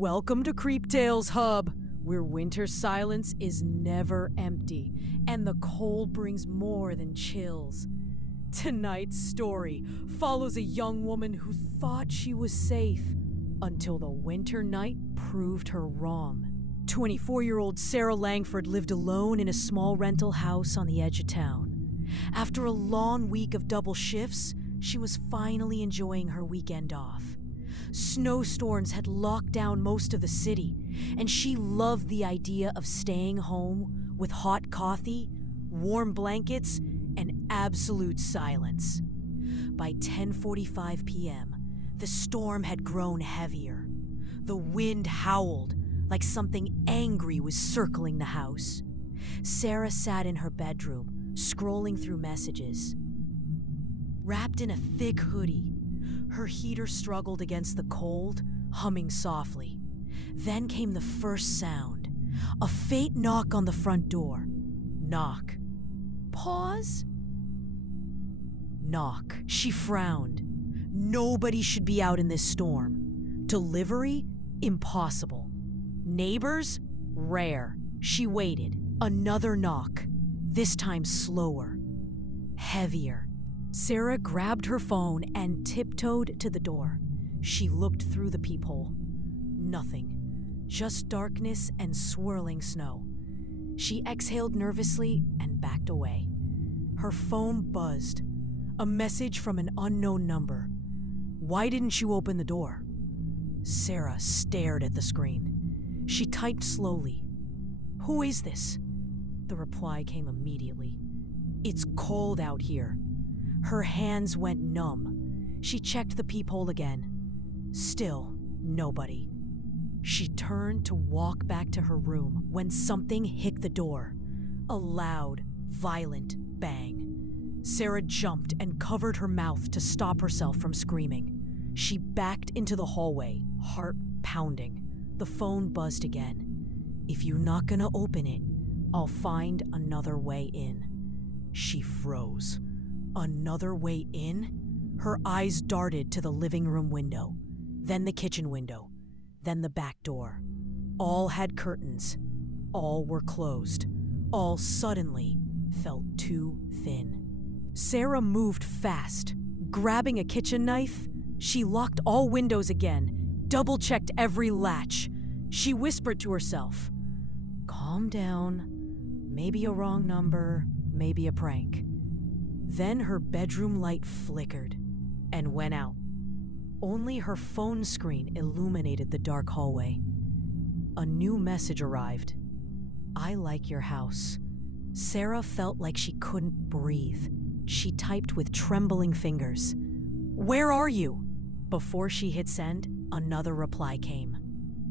Welcome to Creep Tales Hub, where winter silence is never empty, and the cold brings more than chills. Tonight's story follows a young woman who thought she was safe until the winter night proved her wrong. 24-year-old Sarah Langford lived alone in a small rental house on the edge of town. After a long week of double shifts, she was finally enjoying her weekend off. Snowstorms had locked down most of the city, and she loved the idea of staying home with hot coffee, warm blankets, and absolute silence. By 10:45 p.m., the storm had grown heavier. The wind howled like something angry was circling the house. Sarah sat in her bedroom, scrolling through messages. Wrapped in a thick hoodie, her heater struggled against the cold, humming softly. Then came the first sound, a faint knock on the front door. Knock. Pause. Knock. She frowned. Nobody should be out in this storm. Delivery? Impossible. Neighbors? Rare. She waited. Another knock. This time slower. Heavier. Sarah grabbed her phone and tiptoed to the door. She looked through the peephole. Nothing. Just darkness and swirling snow. She exhaled nervously and backed away. Her phone buzzed. A message from an unknown number. Why didn't you open the door? Sarah stared at the screen. She typed slowly. Who is this? The reply came immediately. It's cold out here. Her hands went numb. She checked the peephole again. Still, nobody. She turned to walk back to her room when something hit the door. A loud, violent bang. Sarah jumped and covered her mouth to stop herself from screaming. She backed into the hallway, heart pounding. The phone buzzed again. If you're not gonna open it, I'll find another way in. She froze. Another way in? Her eyes darted to the living room window, then the kitchen window, then the back door. All had curtains. All were closed. All suddenly felt too thin. Sarah moved fast. Grabbing a kitchen knife, she locked all windows again, double-checked every latch. She whispered to herself, "Calm down. Maybe a wrong number, maybe a prank." Then her bedroom light flickered and went out. Only her phone screen illuminated the dark hallway. A new message arrived. I like your house. Sarah felt like she couldn't breathe. She typed with trembling fingers. Where are you? Before she hit send, another reply came.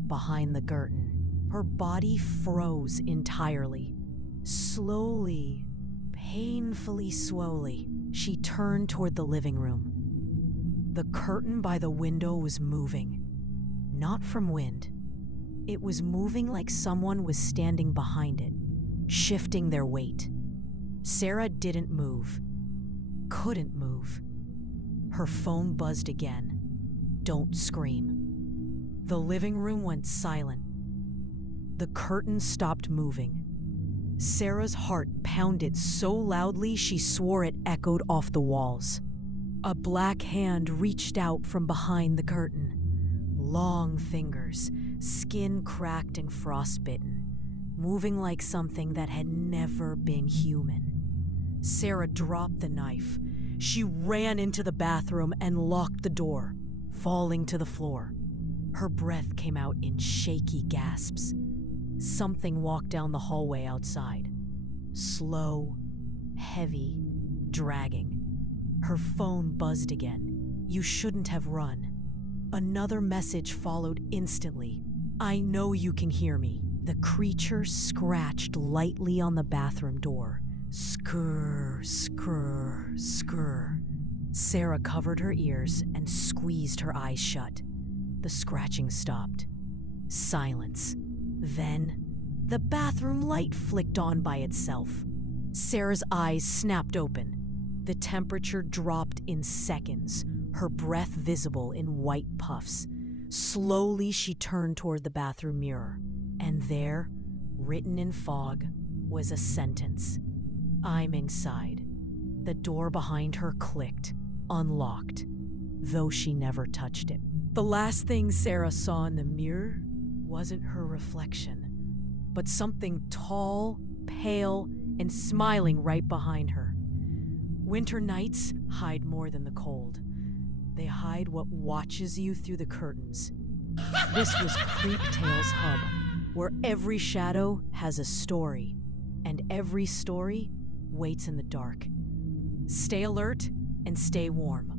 Behind the curtain. Her body froze entirely. Slowly, painfully slowly, she turned toward the living room. The curtain by the window was moving. Not from wind. It was moving like someone was standing behind it, shifting their weight. Sarah didn't move. Couldn't move. Her phone buzzed again. Don't scream. The living room went silent. The curtain stopped moving. Sarah's heart pounded so loudly she swore it echoed off the walls. A black hand reached out from behind the curtain. Long fingers, skin cracked and frostbitten, moving like something that had never been human. Sarah dropped the knife. She ran into the bathroom and locked the door, falling to the floor. Her breath came out in shaky gasps. Something walked down the hallway outside. Slow, heavy, dragging. Her phone buzzed again. You shouldn't have run. Another message followed instantly. I know you can hear me. The creature scratched lightly on the bathroom door. Skrr, skrr, skrr. Sarah covered her ears and squeezed her eyes shut. The scratching stopped. Silence. Then, the bathroom light flicked on by itself. Sarah's eyes snapped open. The temperature dropped in seconds, her breath visible in white puffs. Slowly, she turned toward the bathroom mirror, and there, written in fog, was a sentence. "I'm inside." The door behind her clicked, unlocked, though she never touched it. The last thing Sarah saw in the mirror wasn't her reflection, but something tall, pale, and smiling right behind her. Winter nights hide more than the cold. They hide what watches you through the curtains. This was Creep Tales Hub, where every shadow has a story, and every story waits in the dark. Stay alert and stay warm.